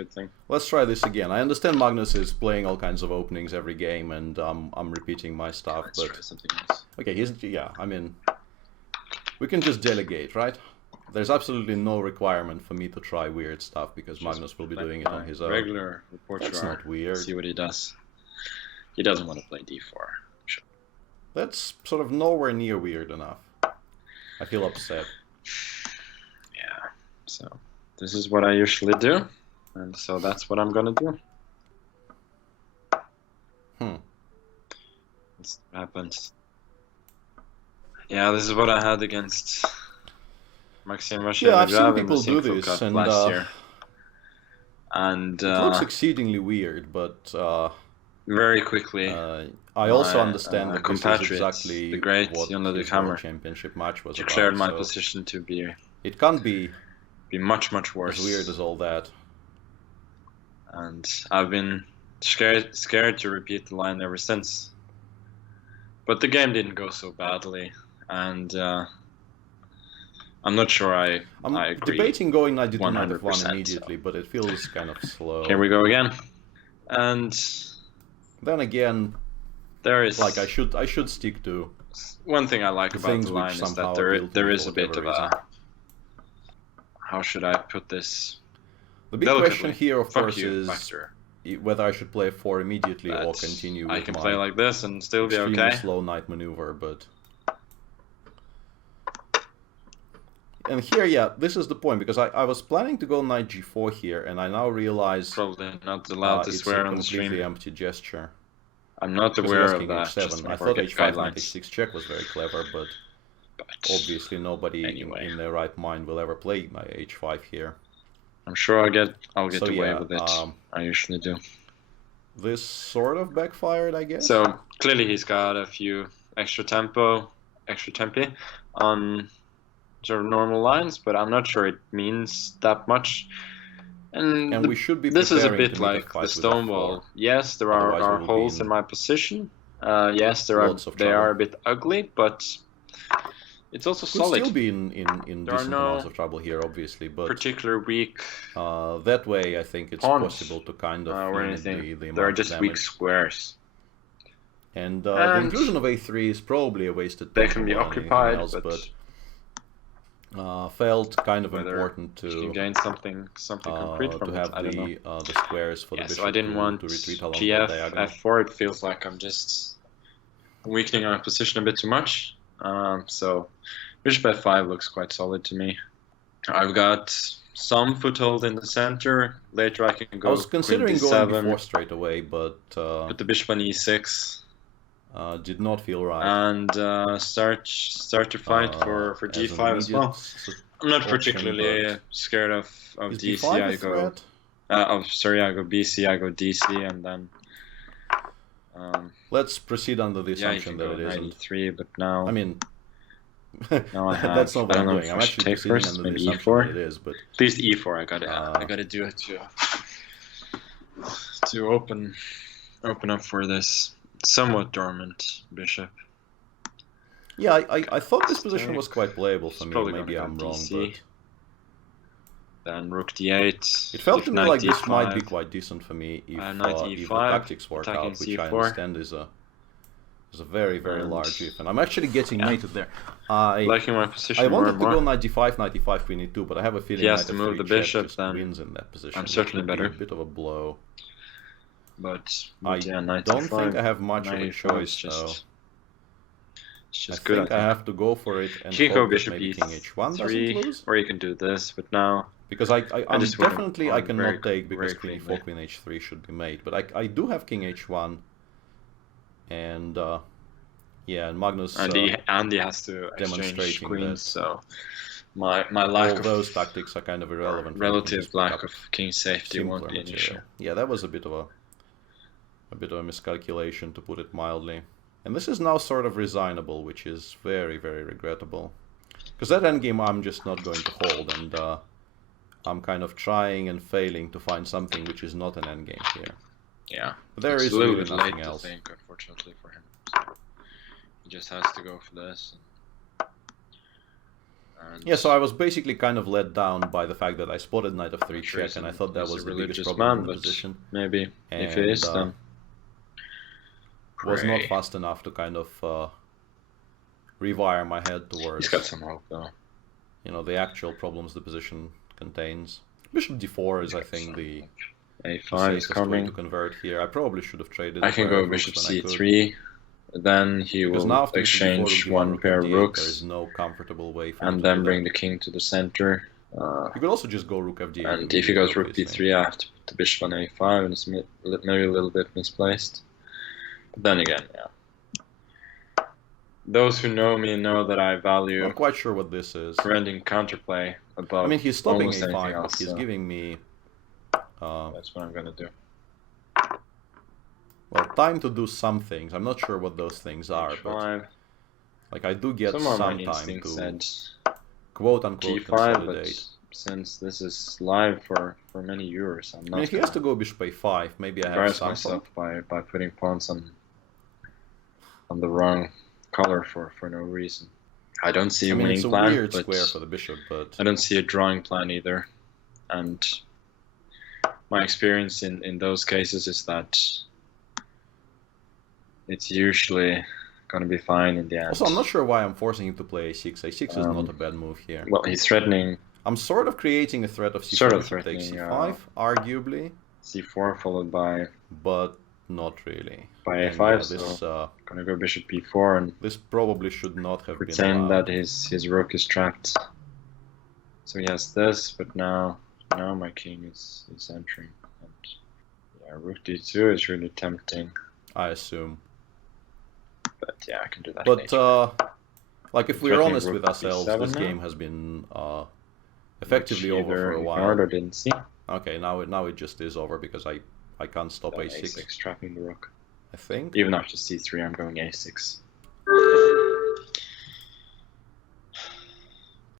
good thing. Let's try this again. I understand Magnus is playing all kinds of openings every game, and I'm repeating my stuff. Let's try something else. Okay, I mean, we can just delegate, right? There's absolutely no requirement for me to try weird stuff because Magnus will be doing it on his own. Regular report. That's not weird. See what he does. He doesn't want to play d4. Sure. That's sort of nowhere near weird enough. I feel upset. Yeah. So this is what I usually do, and so that's what I'm gonna do. This happens. Yeah, this is what I had against Maxim Russia. Yeah, I've seen people do this, and last year. And it looks exceedingly weird, but very quickly. I also understand that this is exactly the great what the World Championship match was declared about. my position to be. It can't be much worse. As weird as all that. And I've been scared to repeat the line ever since. But the game didn't go so badly, and I'm not sure I agree. Debating going knight d2 knight f1 100%, immediately, but it feels kind of slow. Here we go again. And then again, there is like I should stick to one thing I like about the line is that there is a bit of a, how should I put this? The big question here, of course, is factor. Whether I should play f4 immediately or continue with I can play like this and still be okay. Slow knight maneuver, but... And here, yeah, this is the point, because I was planning to go knight g4 here, and I now realize... Probably not allowed to swear on the stream. It's a completely empty gesture. I'm not aware of that. H7. I thought h5 knight h6 check was very clever, but obviously nobody in their right mind will ever play knight h5 here. I'm sure I'll get away with it. I usually do. This sort of backfired, I guess. So clearly he's got a few extra tempi on sort of normal lines, but I'm not sure it means that much. And we should be. This is a bit like the Stonewall. Yes, there are holes in my position. Yes, they are a bit ugly, but it's also solid. Could still be in decent amounts of trouble here, obviously, but particular weak. That way, I think it's possible to kind of or anything. There are just weak squares. And the inclusion of a3 is probably a wasted. They can be occupied, but felt kind of important to gain something concrete from to have the squares for the bishop. So I didn't want to retreat along GF, the diagonal. F4. It feels like I'm just weakening our position a bit too much. So bishop f5 looks quite solid to me. I've got some foothold in the center. Later I can go. I was considering going before straight away, but the bishop on e6 did not feel right. And start to fight for d5 as well. I'm not particularly scared of DC. I go. I go BC. I go DC, and then. Let's proceed under the assumption that it isn't. 93, but now. I mean, now I have, that's not what I'm doing. I'm actually take first, under maybe the assumption e4. that it is, but at least e4. I gotta do it to open up for this somewhat dormant bishop. Yeah, I thought this position was quite playable for me. Maybe I'm wrong, but then rook d8. It felt to me like this d5. might be quite decent for me if the tactics work out, which I understand is a very large if, and I'm actually getting mated there. Liking my position. I wanted to go knight d5, knight d5, queen e2, but I have a feeling he has to move the bishop. Then wins in that position. I'm certainly better. A bit of a blow. But yeah, knight don't d5, think I have much of a choice. It's just I good. think I have to go for it and hope bishop maybe king h1 doesn't lose. Or you can do this, but now. Because I'm definitely I cannot take because very queen e4, queen h3 should be made. But I do have king h1, and yeah, and Magnus and he has to exchange queens. So my lack of those tactics are kind of irrelevant. Relative lack of king safety won't be an issue. Yeah, that was a bit of a miscalculation, to put it mildly. And this is now sort of resignable, which is very regrettable. Because that endgame I'm just not going to hold, and I'm kind of trying and failing to find something which is not an endgame here. Yeah. But there is really nothing else. I think, unfortunately for him. So he just has to go for this. And Yeah, so I was basically kind of let down by the fact that I spotted knight of 3 sure check, and I thought that he's was a the biggest religious problem man, in the but position. maybe if he And, is, then was not pray. fast enough to kind of rewire my head towards, He's got some hope though. you know, the actual problems the position contains. Bishop d4 is, I think, the A5 is safest way coming. to convert here. I probably should have traded I a can pair go of rooks bishop when I could. c3. Then he Because will now after bishop d4, rook exchange d1, one rook pair of f d8, there is rooks no comfortable way for me and to then do bring that. the king to the center. You could also just go rook f d8. And if he goes rook obviously. b3, I have to put the bishop on a5, and it's maybe a little bit misplaced. But then again, yeah. Those who know me know that I value I'm not quite sure what this is. preventing counterplay above I mean, he's stopping almost anything a5, else. but he's So giving me... that's what I'm gonna do. well, time to do some things. I'm not sure what those things are, but H5. like I do get Some of my some time instincts to said quote-unquote G5, consolidate. but since this is live for many viewers, I'm I not mean, if he has to go bishop a5, maybe I have embarrass some myself hope. by putting pawns on the wrong color for no reason. I don't see I a mean, winning it's a plan, weird but square for the bishop, but... I don't see a drawing plan either. And my experience in those cases is that it's usually going to be fine in the end. Also, I'm not sure why I'm forcing him to play a6. a6 is not a bad move here. Well, he's threatening I'm sort of creating a threat of c4 Sort of bishop takes threatening, c5, arguably, c4 followed by but not really. a5, And, this, so gonna go bishop b4 and this probably should not have been pretend allowed. that his rook is trapped. So he has this, but now my king is entering. And yeah, rook d2 is really tempting. I assume. But yeah, I can do that. But like if we're Threatening honest rook with ourselves, d7 this now? game has been effectively over for a while. Ignored or didn't see. Okay, now it just is over because I can't stop Then a6. a6 trapping the rook. I think. Even after c3, I'm going a6.